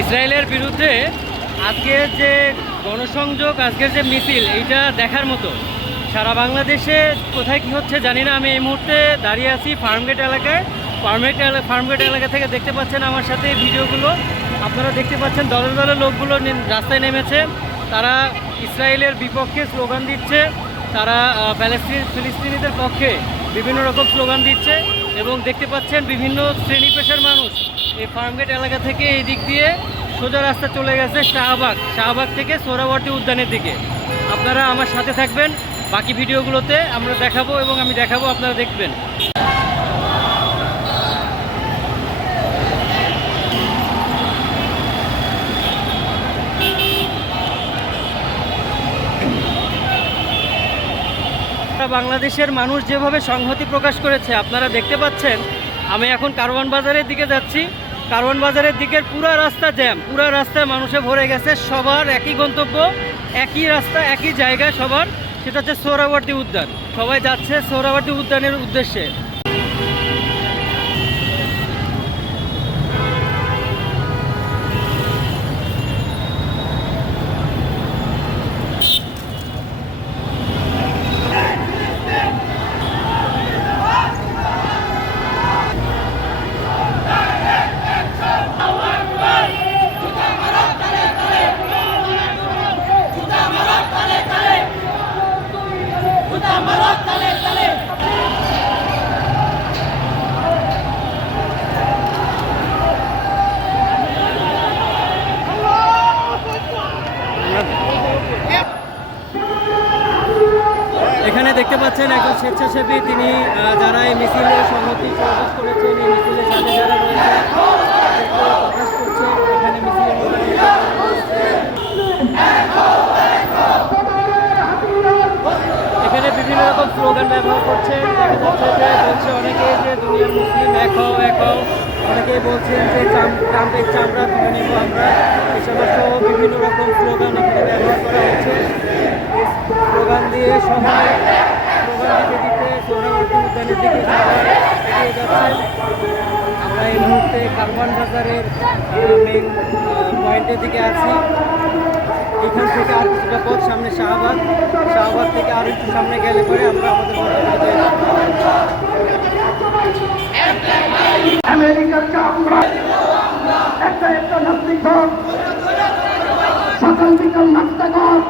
ইসরায়েলের বিরুদ্ধে আজকের যে গণসংযোগ, আজকের যে মিছিল, এইটা দেখার মতো। সারা বাংলাদেশে কোথায় কী হচ্ছে জানি না। আমি এই মুহূর্তে দাঁড়িয়ে আছি ফার্মগেট এলাকায়। ফার্মগেট এলাকা থেকে দেখতে পাচ্ছেন আমার সাথে ভিডিওগুলো আপনারা দেখতে পাচ্ছেন। দলে দলে লোকগুলো রাস্তায় নেমেছে। তারা ইসরায়েলের বিপক্ষে স্লোগান দিচ্ছে, তারা ফিলিস্তিনিদের পক্ষে বিভিন্ন রকম স্লোগান দিচ্ছে। এবং দেখতে পাচ্ছেন বিভিন্ন শ্রেণী পেশার মানুষ এই ফার্মগেট এলাকা থেকে এই দিক দিয়ে সোজা রাস্তা চলে গেছে শাহবাগ থেকে সোহরাওয়ার্দী উদ্যানের দিকে। আপনারা আমার সাথে থাকবেন, বাকি ভিডিওগুলোতে আমরা দেখাবো এবং আমি দেখাবো, আপনারা দেখবেন। বাংলাদেশের মানুষ যেভাবে সংহতি প্রকাশ করেছে আপনারা দেখতে পাচ্ছেন। আমি এখন কারওয়ান বাজারের দিকে যাচ্ছি। কারওয়ান বাজারের দিকের পুরো রাস্তা জ্যাম, পুরো রাস্তায় মানুষে ভরে গেছে। সবার একই গন্তব্য, একই রাস্তা, একই জায়গা সবার, সেটা হচ্ছে সোহরাওয়ার্দী উদ্যান। সবাই যাচ্ছে সোহরাওয়ার্দী উদ্যানের উদ্দেশ্যে। এখানে দেখতে পাচ্ছেন একজন স্বেচ্ছাসেবী, তিনি যারা এই মিছিলে সংহতি প্রকাশ করেছেন, এই মিছিলের সাথে যারা রয়েছে প্রকাশ করছেন। এখানে মিছিলের এখানে বিভিন্ন রকম স্লোগান ব্যবহার করছেন। দেখা যাচ্ছে যে বলছে অনেকে যে দুনিয়ার মুসলিম এক হও এক হও, অনেকেই বলছেন যে ট্রাম্পের চামড়া তুলে নেব আমরা, এই সমস্ত বিভিন্ন রকম স্লোগান এখানে ব্যবহার করা হচ্ছে। স্লোগান দিয়ে সবাই স্লোগান দিতে দিতে সোহরাওয়ার্দী উদ্যানের দিকে এগিয়ে যাচ্ছেন। আমরা এই মুহূর্তে কারওয়ান বাজারের মেইন পয়েন্টের দিকে আছি। এখান থেকে আর কিছুটা পথ সামনে শাহবাগ থেকে আর একটু সামনে গেলে পরে আমরা আমাদের আমেরিকার চামড়া একটা একটা নাস্তিক দল, সকাল বিকাল নাস্তা কর।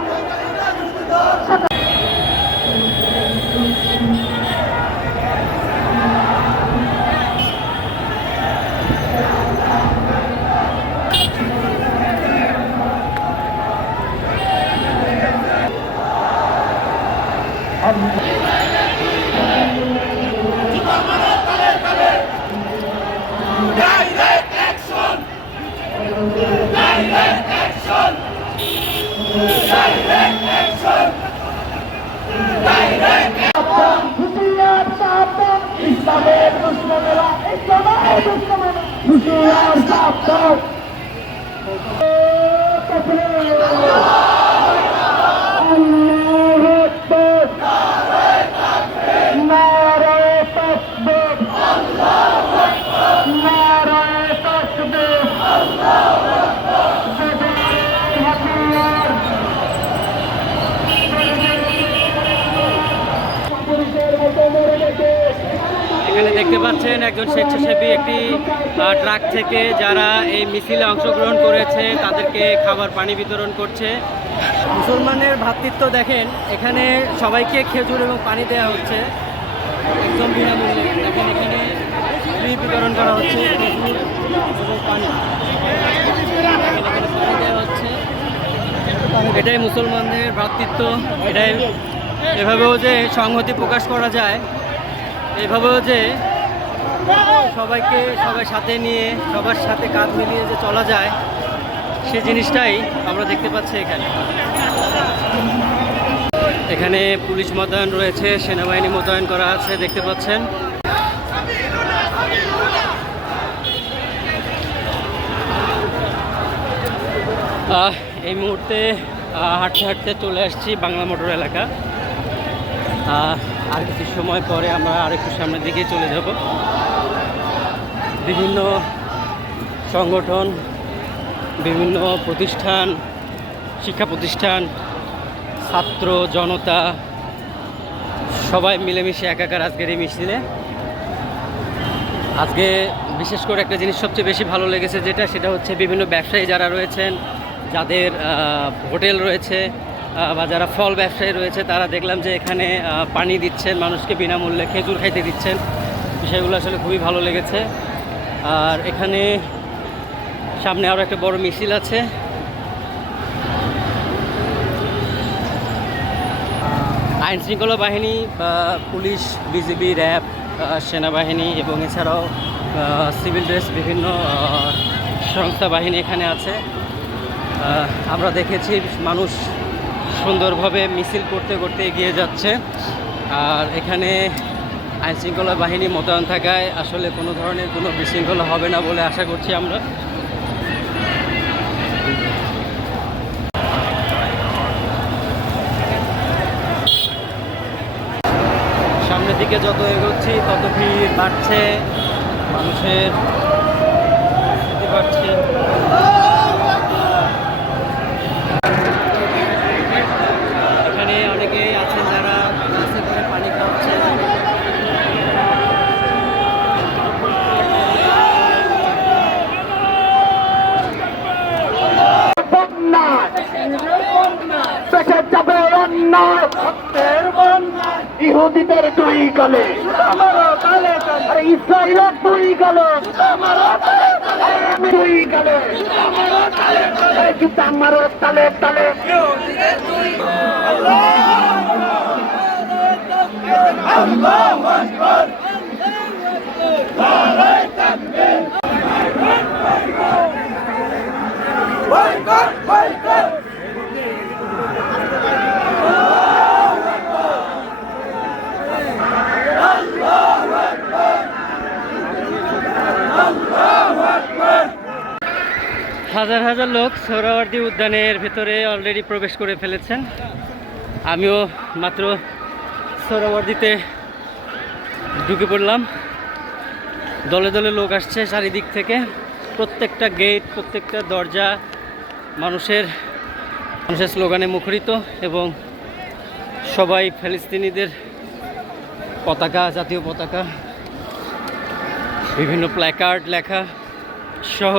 Direct action! Direct action! Direct action! Direct action! হুশিয়ার সাবধান, ইসলামের দুশমনেরা, ইসলামের দুশমনেরা, হুশিয়ার সাবধান। এখানে দেখতে পাচ্ছেন একজন স্বেচ্ছাসেবী একটি ট্রাক থেকে যারা এই মিছিলে অংশগ্রহণ করেছে তাদেরকে খাবার পানি বিতরণ করছে। মুসলমানের ভ্রাতৃত্ব দেখেন, এখানে সবাইকে খেজুর এবং পানি দেওয়া হচ্ছে একদম বিনামূল্যে। দেখেন এখানে ফ্রি বিতরণ করা হচ্ছে খেজুর এবং পানি, পানি দেওয়া হচ্ছে। এটাই মুসলমানদের ভ্রাতৃত্ব, এটাই এভাবেও যে সংহতি প্রকাশ করা যায়, এভাবেও যে সবাই সাথে নিয়ে সবার সাথে কাঁধ মিলিয়ে যে চলা যায়, সে জিনিসটাই আমরা দেখতে পাচ্ছি এখানে। এখানে পুলিশ মোতায়েন রয়েছে, সেনাবাহিনী মোতায়েন করা আছে, দেখতে পাচ্ছেন। এই মুহূর্তে হাঁটতে হাঁটতে চলে আসছি বাংলা মোটর এলাকা। আর কিছু সময় পরে আমরা আরেকটু সামনের দিকে চলে যাব। বিভিন্ন সংগঠন বিভিন্ন প্রতিষ্ঠান, শিক্ষা প্রতিষ্ঠান, ছাত্র জনতা সবাই মিলেমিশে একাকার আজকের এই মিছিলে। আজকে বিশেষ করে একটা জিনিস সবচেয়ে বেশি ভালো লেগেছে সেটা হচ্ছে বিভিন্ন ব্যবসায়ী যারা রয়েছেন, যাদের হোটেল রয়েছে বা যারা ফল ব্যবসায়ী রয়েছে, তারা দেখলাম যে এখানে পানি দিচ্ছেন, মানুষকে বিনামূল্যে খেজুর খাইতে দিচ্ছেন। বিষয়গুলো আসলে খুবই ভালো লেগেছে। আর এখানে সামনে আরও একটা বড় মিছিল আছে। আইন শৃঙ্খলা বাহিনী, পুলিশ, বিজিবি, র্যাব, সেনাবাহিনী এবং এছাড়াও সিভিল ড্রেস বিভিন্ন সংস্থা বাহিনী এখানে আছে। আমরা দেখেছি মানুষ সুন্দরভাবে মিছিল করতে করতে এগিয়ে যাচ্ছে। আর এখানে আইন শৃঙ্খলা বাহিনী মোতায়েন থাকায় আসলে কোনো ধরনের কোনো বিশৃঙ্খলা হবে না বলে আশা করছি আমরা। সামনের দিকে যত এগোচ্ছি তত ভিড় বাড়ছে, মানুষের উপস্থিতি বাড়ছে। এখানে অনেকেই আছেন যারা গ্লাসে করে পানি খাওয়াচ্ছেন। পেটে যাবে অন্যায়, ইহুদিদের দুই গালে, আর ইসরায়েলের দুই গালে, দুই গালে, জুতা মারো তালে তালে। আল্লাহু আকবার, নারায়ে তাকবীর, বয়কট বয়কট। হাজার হাজার লোক সোহরাওয়ার্দী উদ্যানের ভেতরে অলরেডি প্রবেশ করে ফেলেছেন। আমিও মাত্র সোহরাওয়ার্দীতে ঢুকে পড়লাম। দলে দলে লোক আসছে চারিদিক থেকে। প্রত্যেকটা গেট, প্রত্যেকটা দরজা মানুষের স্লোগানে মুখরিত এবং সবাই ফিলিস্তিনিদের পতাকা, জাতীয় পতাকা, বিভিন্ন প্ল্যাকার্ড লেখা সহ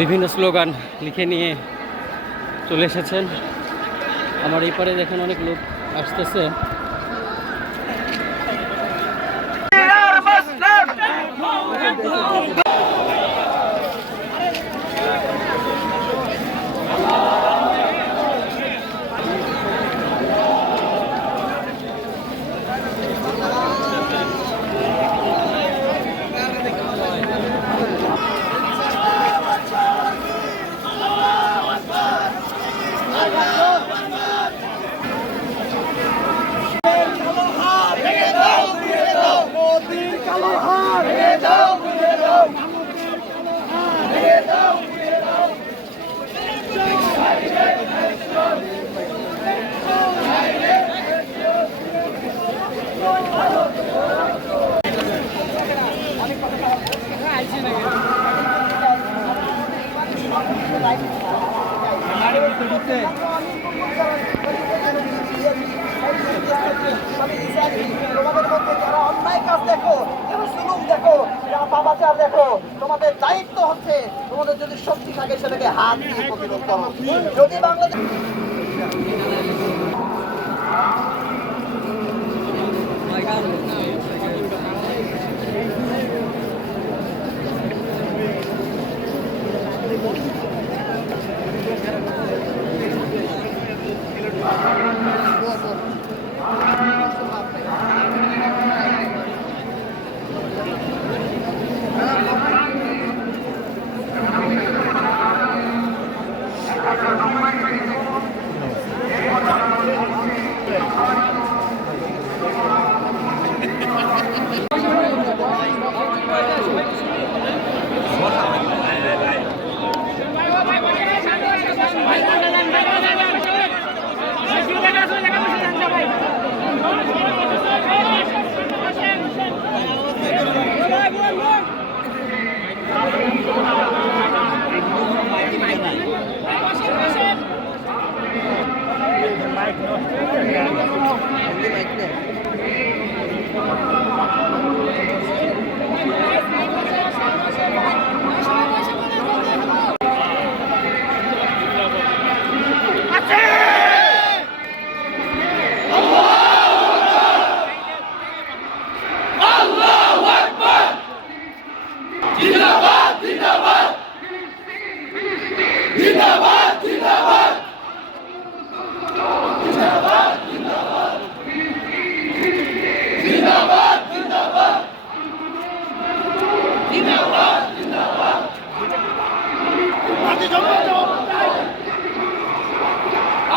বিভিন্ন স্লোগান লিখে নিয়ে চলে এসেছেন। আমার এই পারে দেখেন অনেক লোক আসতেছে। তোমাদের মধ্যে যারা অন্যায় কাজ দেখো, যারা জুলুম দেখো, যারা পাপাচার দেখো, তোমাদের দায়িত্ব হচ্ছে তোমাদের যদি শক্তি থাকে সেটাকে হাত দিয়ে প্রতিরোধ করো। যদি বাংলাদেশ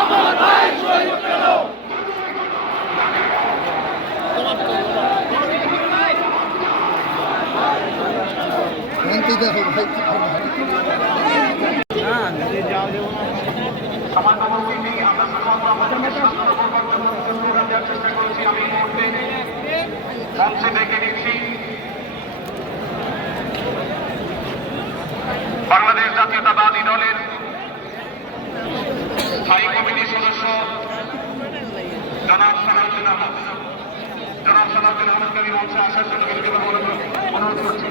আমার ভাই শহীদ কেন মঞ্চে ডেকে নিচ্ছি বাংলাদেশ জাতীয়তাবাদী দলের স্থায়ী কমিটির সদস্য জনাব সালাউদ্দিন আহমদ। জনাব সালাউদ্দিন আহমদকে আমি মঞ্চে আসার জন্য বিনীতভাবে অনুরোধ করছি।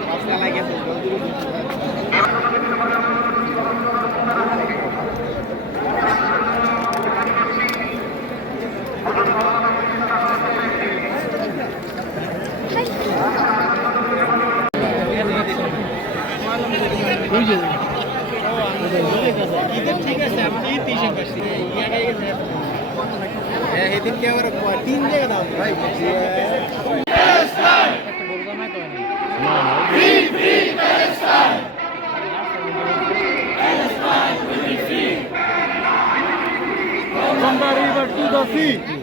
From the river to the sea.